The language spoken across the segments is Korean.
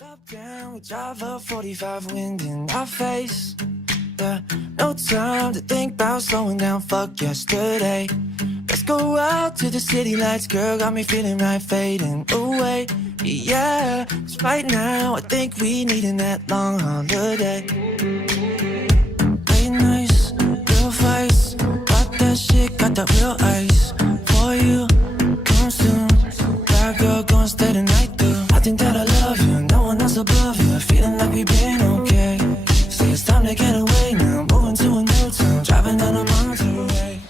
Top down, we drive a 45 wind in our face. Yeah, no time to think about slowing down. Fuck yesterday. Let's go out to the city lights, girl. Got me feeling right, fading away. Yeah, 'cause right now I think we needin' that long holiday. Late nights, real fights. Got that shit, got that real ice above you. Feeling like we've been okay. Say it's time to get away now. Moving to a new town, driving down a Monterey.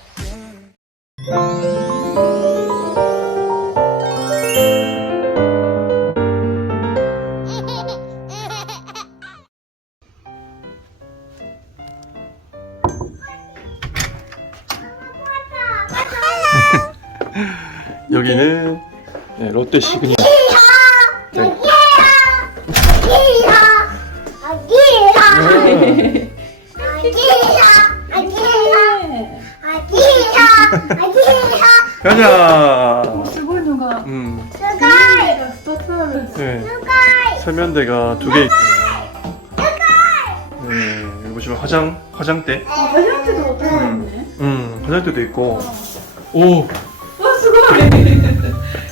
여기는 네, 롯데 시그니엘. 세면대가 두 개 있고요. 네, 여기 보시면 화장 화장대. 아 화장대도 어떻게 했네 음, 화장대도 있고. 오, 와 수고해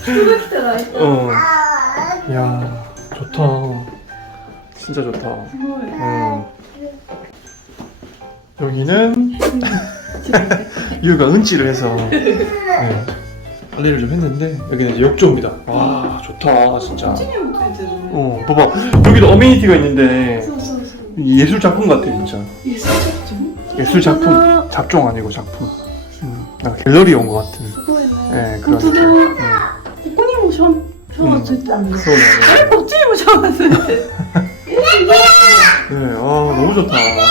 수고 진짜 나이스 어, 야, 좋다. 진짜 좋다. 음. 여기는 유가 은지를 해서 네, 관리를 좀 했는데 여기는 이제 욕조입니다. 와 좋다 진짜. 이제 좀 어 봐봐 여기도 어메니티가 있는데 예술 작품 같아 진짜. 예술 작품 예술 작품 잡종 아니고 작품. 음, 나 갤러리 온 것 같은. 네 그런 두 느낌. 분 음, 꼬니모 션 셔왔을 때 서울에. 아 꼬니모 셔왔을 때 네, 아 너무 좋다. 진짜.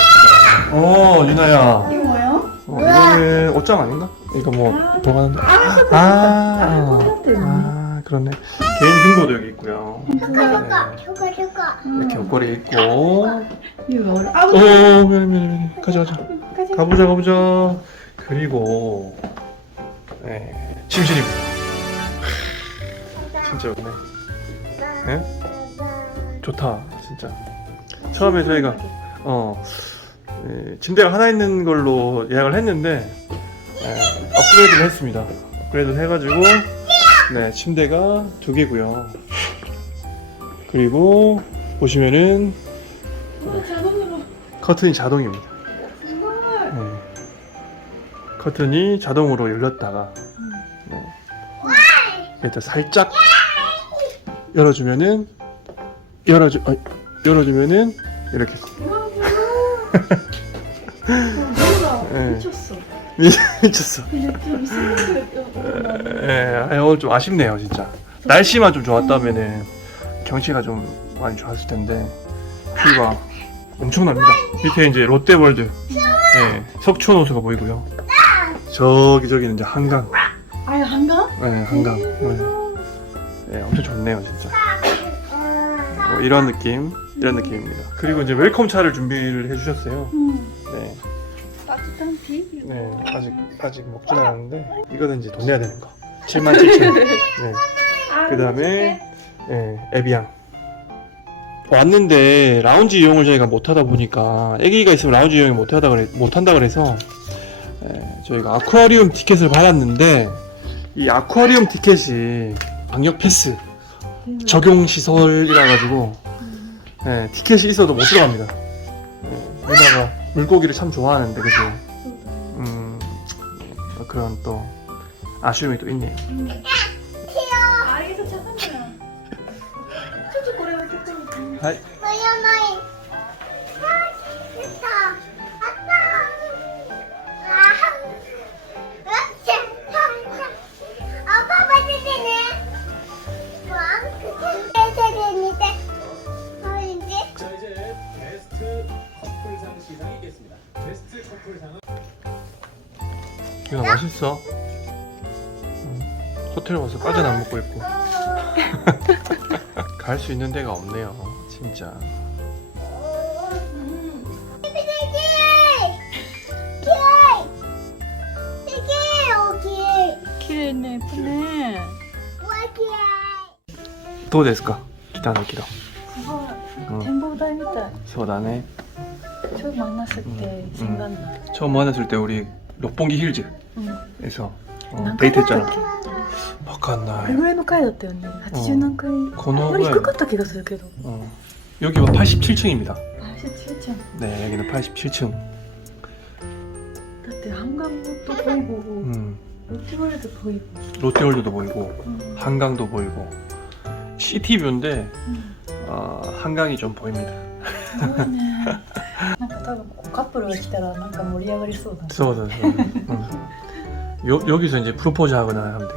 어 유나야. 이거 뭐예요? 어, 이거는 옷장 아닌가? 이거 뭐 보관. 아, 아, 아, 그렇네. 개인 등고도 여기 있고요. 네, 이렇게 옷걸이 있고. 이거 어려 어, 아 미안해, 미안해, 미안해. 가자, 가자. 가자 가보자, 가보자. 그리고, 네, 침실입니다. 진짜 좋네. 네? 좋다, 진짜. 처음에 저희가, 어, 예, 침대가 하나 있는 걸로 예약을 했는데, 예, 업그레이드를 했습니다. 업그레이드를 해가지고, 네, 침대가 두 개고요. 그리고, 보시면은, 어, 자동으로 커튼이 자동입니다. 정말 네. 커튼이 자동으로 열렸다가 네. 일단 살짝 열어주면은 열어주 어, 열어주면은 이렇게 누가 네. 미쳤어 미쳤어. 이제 좀 있으면 예, 아, 오늘 좀 아쉽네요 진짜. 날씨만 좀 좋았다면은 경치가 좀 많이 좋았을 텐데 뷰가 엄청납니다. 밑에 이제 롯데월드, 예, 석촌호수가 보이고요. 저기 저기는 이제 한강. 아예 한가? 네, 한강. 네. 네, 엄청 좋네요, 진짜. 뭐 이런 느낌, 이런 느낌입니다. 그리고 이제 웰컴 차를 준비를 해주셨어요. 음 네, 따뜻한 비 네, 아직 아직 먹진 않았는데 이거는 이제 돈 내야 되는 거. 7만 7천. 네. 아, 그 다음에 네, 에비앙. 왔는데 라운지 이용을 저희가 못하다 보니까 아기가 있으면 라운지 이용을 못하다 그래 못한다 그래서 에, 저희가 아쿠아리움 티켓을 받았는데 이 아쿠아리움 티켓이 방역 패스 적용 시설이라 가지고 예, 티켓이 있어도 못 들어갑니다. 예, 누나가 물고기를 참 좋아하는데 그죠? 아쉬움이 또 있네요. 아 이게 잠깐만요. 진짜 고래가 조금 하이. 자 이제 베스트 커플상 시상이 있겠습니다. 베스트 커플상은 이거 맛있어. 음, 호텔 와서 과자는 안 먹고 있고. 갈 수 있는 데가 없네요. 진짜. 키레네 예쁘네 どうですか北の木戸 응. 展望台みたい 소다네. 처음 만났을 때 음. 생각나 처음 만났을 때 우리 롯봉기 응. 힐즈에서 어, 何回だったっ 데이트했잖아. け 바꿨나. これぐらいの回だったよね80何回このあれ低かった気がするけど 어. 여기가 87층입니다. 87ちゃん 네, 여기는 87층. だってハンガンとトイボ 음, ロッテワールドトイボ 롯데월드도 보이고 うん 한강도 보이고 시티뷰인데 うん 어, 한강이 좀 보입니다. すごいねなんか多分こうカップルが来たらなんか盛り上がりそうだね 쏘다 쏘다. 응. 요, 여기서 이제 프로포즈 하거나 하면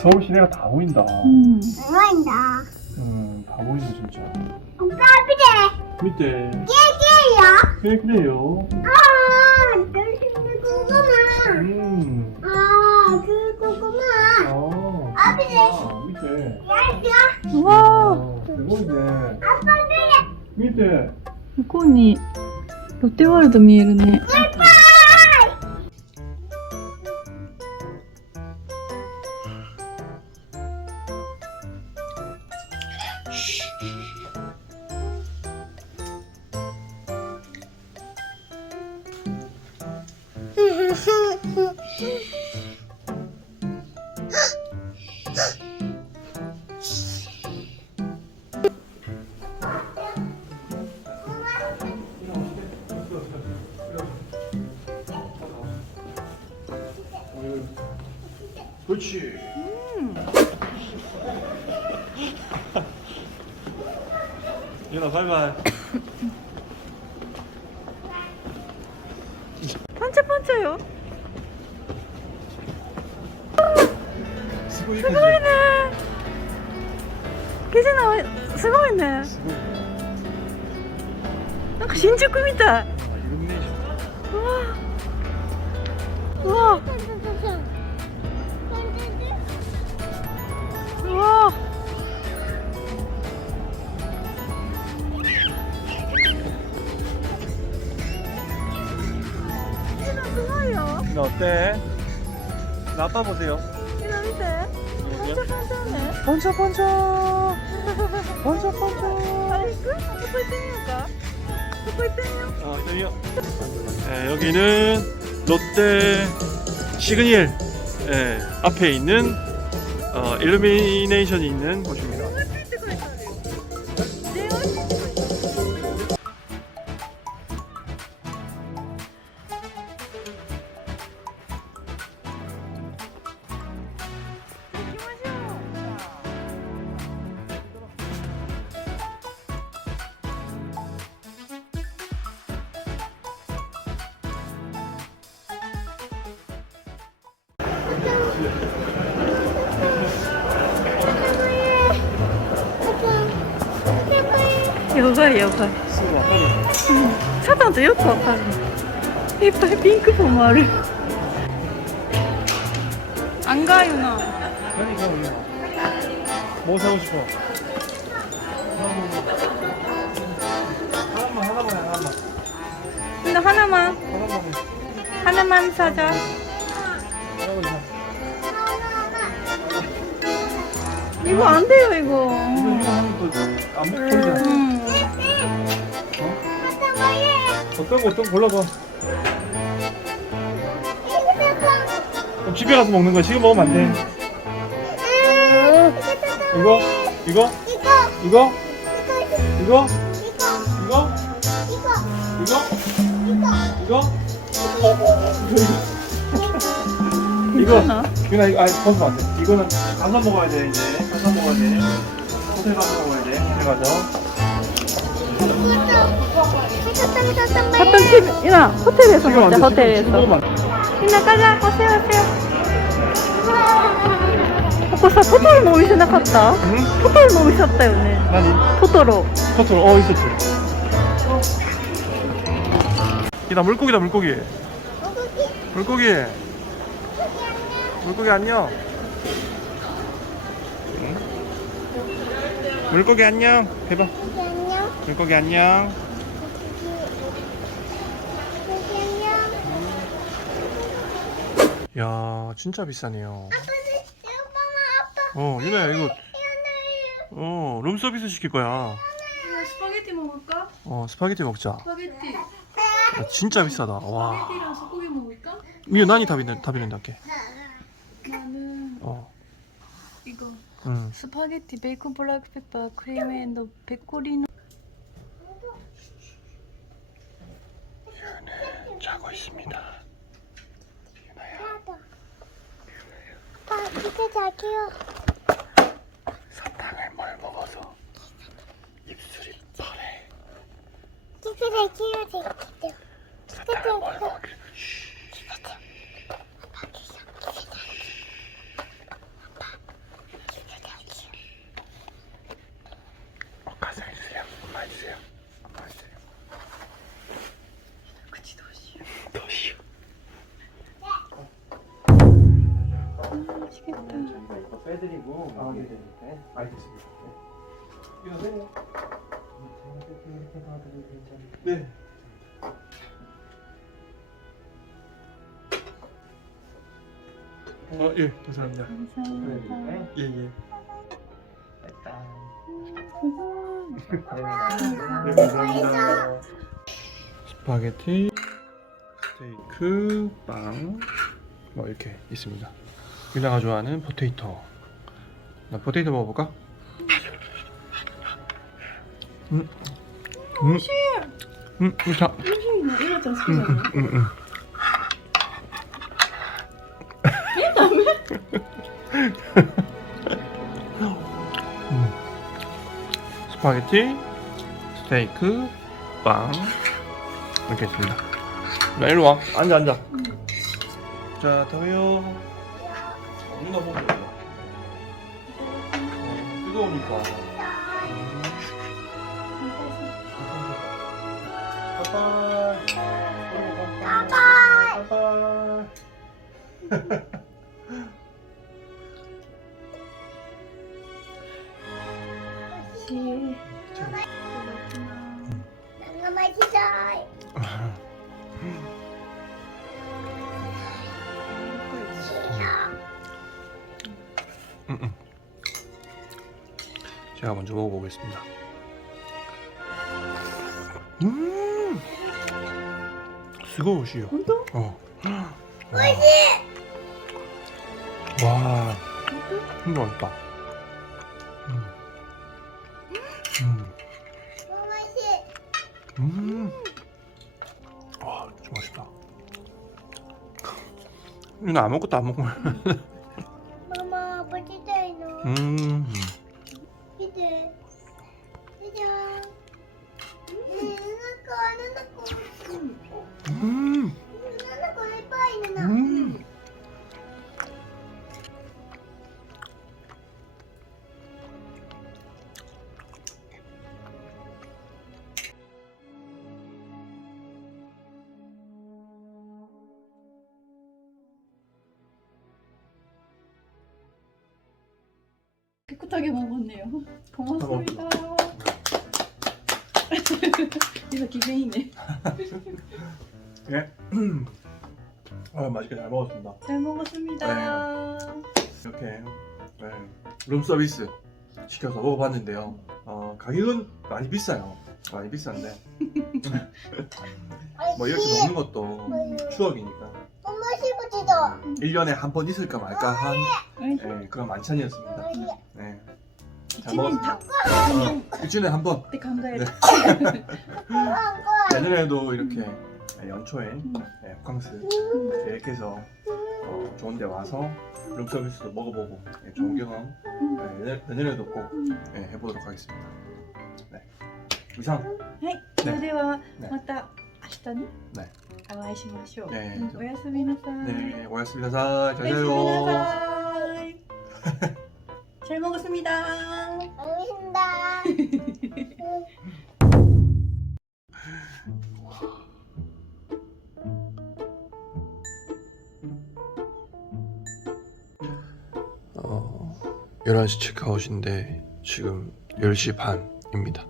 서울 시내가 다 보인다. うん 뭐인다. 음, 다 보인다 진짜. 오빠 비대. 밑에 깨깨야. 그래 그래요. 아, 열심히 고구마. 음. 아, 그 고구마. 아. 아, 비대. 아, 밑에. 야야. うわ 아, 대박이네. 아빠 비대. 밑에. 向こうにロッテワールド見えるね 그렇지. 유나 바이바이. パンチャパンチャよすごいね生地のすごいねなんか新宿みたいうわうわうわ 나 어때? 나 아빠 보세요. 이놈이들 반짝반짝하네 번쩍 번쩍. 번쩍 번쩍. 아이고 그거 있다니까 그거 여기는 롯데 시그니엘 네, 앞에 있는 어, 일루미네이션이 있는 곳입니다. やばいやばい 쓰고 아빠는 サタンとよくわかるいっぱいピンクポもある안 가요 나 그러니까 우리 뭐 사고 싶어? 하나만 하나만 해, 하나만 근데 하나만 하나만 해. 하나만 사자 이거 안 돼요 이거 이거 이거 또안 먹거리잖아. 음. 어떤 거 어떤 거 골라봐. 그럼 집에 가서 먹는 거야. 지금 먹으면 안 돼. 이거 이거 이거 이거 이거 이거 이거 이거 괜찮아? 유나 이거 아니 벗으면 안 돼. 이거는 가서 먹어야 돼 이제. 네. 어떤 팀이나 호텔에서 먹자, 호텔에서. 이나 가자, 오세요, 오세요. 오코사 토토로 뭐 모이 생각했다. 응? 토토로 뭐 모이 샀다, 오늘. 아니, 토토로. 토토로, 어, 있었지. 이나 물고기다, 물고기. 물고기. 물고기 안녕. 물고기 안녕. 물고기 안녕. 대박. 안녕. 물고기 안녕. 안녕. 야 진짜 비싸네요. 아빠, 아빠. 어 유나야 이거. 어 룸서비스 시킬 거야. 스파게티 먹을까? 어 스파게티 먹자. 스파게티. 야, 진짜 비싸다. 와. 스파게티랑 소고기 먹을까? 이거 난이 답이 답이 된다게. 나는 어. 이거 응. 스파게티 베이컨 블랙페퍼 크림 앤드 페코리노 자고 있습니다 아빠, 진짜 잘게요. 사탕을 뭘 먹어서 입술이 파래 진짜 잘게요, 잘게요. 사탕을 뭘 먹 드리고 아 네네 네 알겠습니다 이거 세요 네 어, 예, 감사합니다. 감사합니다 예, 예. 네, 감사합니다. 스파게티, 스테이크, 빵, 뭐 이렇게 있습니다. 유나가 좋아하는 포테이토. 나 포테이토 먹어볼까? 음. 음. 음. 자. 음. 음. 음. 음. 스파게티, 스테이크, 빵 이렇게 있습니다. 나 일로 와. 앉아 앉아. 자, 다음에요. 나 보세요. 뜨거우니까. 빠빠이. 빠빠이. 빠빠이. 시 너무 맛 제가 먼저 먹어보겠습니다. 음, 스고우시요. 어. 맛있. 와, 진짜 맛있다. 음, 음. 음. 와, 진짜 맛있다. 누나 아무것도 안 아빠 진짜 이노. 음. 깨끗하게 먹었네요 고맙습니다 이거 기분이네 예. 아 맛있게 잘 먹었습니다. 잘 먹었습니다 이렇게 네, 룸 서비스 시켜서 먹어봤는데요. 어, 가격은 많이 비싸요. 많이 비싼데 뭐 이렇게 먹는 것도 추억이니까 엄마 씹어지다. 1년에 한 번 있을까 말까 한 예, 그런 만찬이었습니다. 네. 잘 1年た 먹었습니다. 어, 1년에 한 번. って考える 내년에도 이렇게 연초에 음. 네, 호캉스 계획해서 어, 좋은 데 와서 룸 서비스도 먹어보고 예, 좋은 경험 음. 네, 내년- 내년에도 꼭 음. 예, 해보도록 하겠습니다. 네. 이상 はい、それではねまた明日ね、ねお会いしましょう。ねうんおやすみなさい。 네, 오야스미나사 おやすみな 잘자요. さい。 잘 먹었습니다. 알겠습니다. 어, 11시 체크아웃인데 지금 10시 반입니다.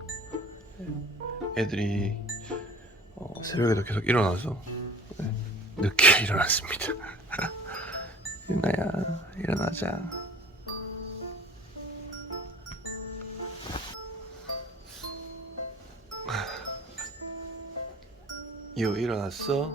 애들이 어, 새벽에도 계속 일어나서 네, 늦게 일어났습니다. 유나야 일어나자. 유 일어났어?